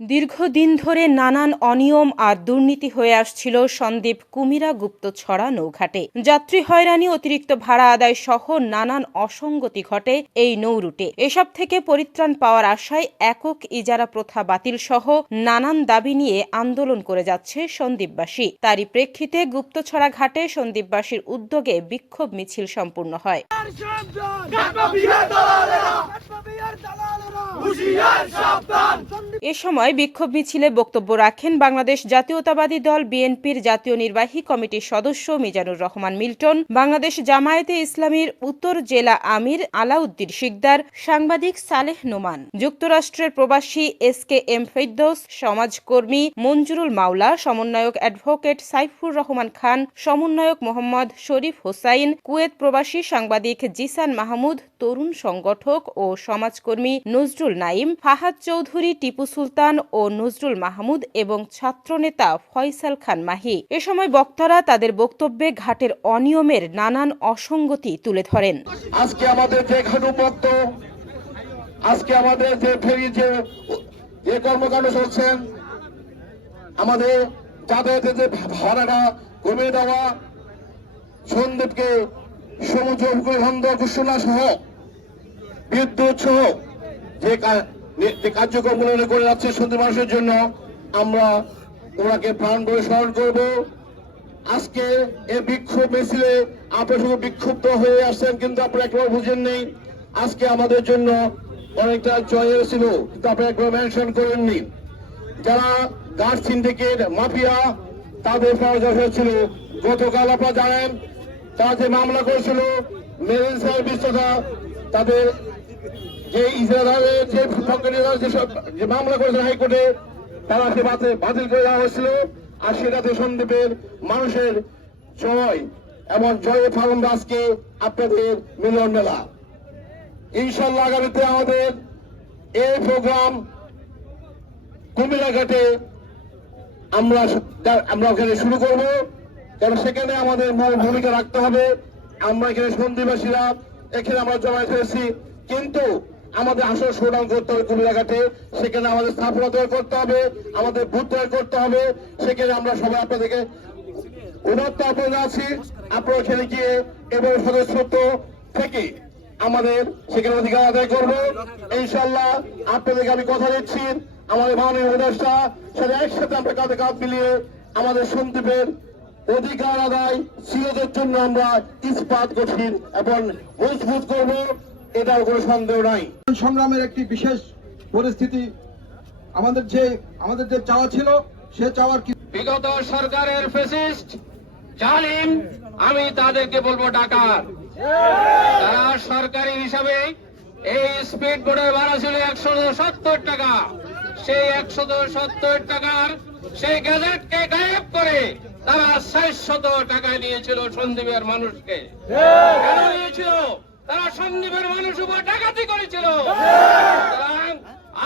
দীর্ঘদিন ধরে নানান অনিয়ম আর দুর্নীতি হয়ে আসছিল সন্দ্বীপ কুমিরা গুপ্তছড়া নৌঘাটে। যাত্রী হয়রানি, অতিরিক্ত ভাড়া আদায় সহ নানান অসঙ্গতি ঘটে এই নৌরুটে। এসব থেকে পরিত্রাণ পাওয়ার আশায় একক ইজারা প্রথা বাতিল সহ নানান দাবি নিয়ে আন্দোলন করে যাচ্ছে সন্দ্বীপবাসী। তারই প্রেক্ষিতে গুপ্তছড়া ঘাটে সন্দ্বীপবাসীর উদ্যোগে বিক্ষোভ মিছিল সম্পূর্ণ হয়। এ সময় বিক্ষোভ মিছিলে বক্তব্য রাখেন বাংলাদেশ জাতীয়তাবাদী দল বিএনপির জাতীয় নির্বাহী কমিটির সদস্য মিজানুর রহমান মিল্টন, বাংলাদেশ জামায়াতে ইসলামীর উত্তর জেলা আমির আলাউদ্দিন শিকদার, সাংবাদিক সালেহ নোমান, যুক্তরাষ্ট্রের প্রবাসী SKM ফেরদৌস, সমাজকর্মী মঞ্জুরুল মাওলা, সমন্বয়ক অ্যাডভোকেট সাইফুর রহমান খান, সমন্বয়ক মোহাম্মদ শরীফ হোসাইন, কুয়েত প্রবাসী সাংবাদিক জিসান মাহমুদ, তরুণ সংগঠক ও সমাজকর্মী নজরুল নাইম, ফাহাদ চৌধুরী, টিপু সুলতান ও নজরুল মাহমুদ এবং ছাত্রনেতা ফয়সাল খান মাহি। এ সময় বক্তারা তাদের বক্তব্যে ঘাটের অনিয়মের নানান অসঙ্গতি তুলে ধরেন। আজকে আমাদের যে ঘাটুপত্ত, আজকে আমাদের যে ফেরি যে কর্মকাণ্ড চলছেন, আমাদের যাতায়াতের যে ভাড়াটা কমিয়ে দেওয়া, সন্দ্বীপকে সমুদ্র উপকূলবন্ধ ঘোষণা সহ বিদ্যুৎ সহ যে কার্যক্রমগুলো করে যাচ্ছে সন্দ্বীপ মানুষের জন্য, আমরা ওনাকে প্রাণ বলে স্মরণ করব। আজকে এই বিক্ষোভ মিছিলে আপনারা শুধু বিক্ষুব্ধ হয়ে আসছেন, কিন্তু আপনারা একবার বুঝেন নেই আজকে আমাদের জন্য অনেকটা জয়ের ছিল, কিন্তু আপনারা একবার মেনশন করেননি। যারা গার্ড সিন্ডিকেট মাফিয়া, তাদের পাওয়া ছিল। গতকাল আপনারা জানেন তারা যে মামলা করেছিল মেরিন সার্ভিস তথা তাদের যে ইজারাদারের যে মামলা করেছিল হাইকোর্টে, তারা সে বাতিল করে দেওয়া হয়েছিল। আর সেটাতে সন্দ্বীপের মানুষের জয় এবং জয়ের ফলন আজকে আপনাদের মিলন মেলা। ইনশাল্লাহ আগামীতে আমাদের এই প্রোগ্রাম কুমিরা ঘাটে আমরা ওখানে শুরু করব, কারণ সেখানে আমাদের মূল ভূমিকা রাখতে হবে। আমরা এখানে সন্দ্বীপবাসীরা এখানে আমরা জমায়েত হয়েছি, কিন্তু আমাদের আসল শোডাউন করতে হবে কুমিরা ঘাটে। সেখানে আমাদের স্থাপনা তৈরি করতে হবে, আমাদের বুথ তৈরি করতে হবে। সেখানে আমরা সবাই আপনাদেরকে উন্নত আপনারা আছি, আপনারা এখানে গিয়ে এবং সদস্যত্ব থেকে আমাদের সেখানে অধিকার আদায় করবো। ইনশাল্লাহ আপনাদেরকে আমি কথা দিচ্ছি, আমাদের মাননীয় উপদেষ্টা সাথে একসাথে আমরা কাঁধে কাঁধ মিলিয়ে আমাদের সন্দ্বীপের অধিকার আদায় চিরদের জন্য আমরা ইস্পাত কঠিন এবং মজবুত করব, এটাও কোনো সন্দেহ নাই। সংগ্রামের একটি বিশেষ পরিস্থিতি, আমাদের যে চাওয়া ছিল সে চাওয়ার বিগত সরকারের ফ্যাসিস্ট জালিম, আমি তাদেরকে বলবো ডাকাত। তারা সরকারি হিসাবে এই স্পিড বোর্ডের ভাড়া ছিল 170 টাকা। সেই 170 টাকার সেই গ্যাজেটকে গায়েব করে তারা 600 টাকায় নিয়েছিল সন্দ্বীপের মানুষকে। কেন নিয়েছিল? তারা সন্দ্বীপের মানুষ উপর ডাকাতি করেছিল।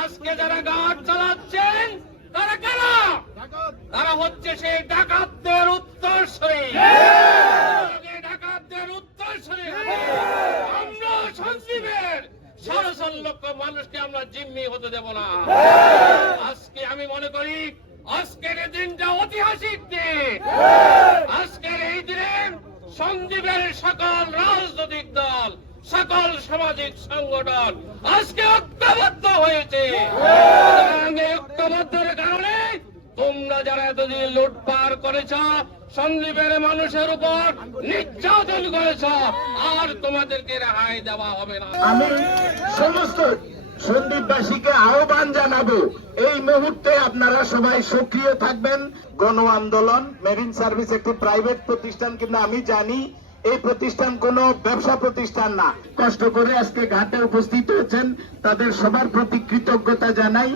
আজকে যারা গাড় চালাচ্ছেন তারা কারা? তারা হচ্ছে সেই ডাকাতদের উত্তরসূরি। ডাকাতদের উত্তরসূরি আমরা সন্দ্বীপের 6.5 লক্ষ মানুষকে আমরা জিম্মি হতে দেব না। আজকে আমি মনে করি আজকের এই দিনটা ঐতিহাসিক দিন। আজকের এই দিনে সন্দ্বীপের সকল রাজনৈতিক দল, সকল সামাজিক সংগঠন আজকে ঐক্যবদ্ধ হয়েছে। ঐক্যবদ্ধের কারণে তোমরা যারা এতদিন লুটপাট করেছ, সন্দ্বীপের মানুষের উপর নির্যাতন করেছ, আর তোমাদেরকে রেহাই দেওয়া হবে না। আমি সমস্ত সন্দ্বীপবাসীকে আহ্বান জানাবো, এই মুহূর্তে আপনারা সবাই সক্রিয় থাকবেন। গণ আন্দোলন মেরিন সার্ভিস একটি প্রাইভেট প্রতিষ্ঠান, কিন্তু আমি জানি এই প্রতিষ্ঠান কোনো ব্যবসা প্রতিষ্ঠান না। কষ্ট করে আজকে ঘাটে উপস্থিত হয়েছেন, তাদের সবার প্রতি কৃতজ্ঞতা জানাই।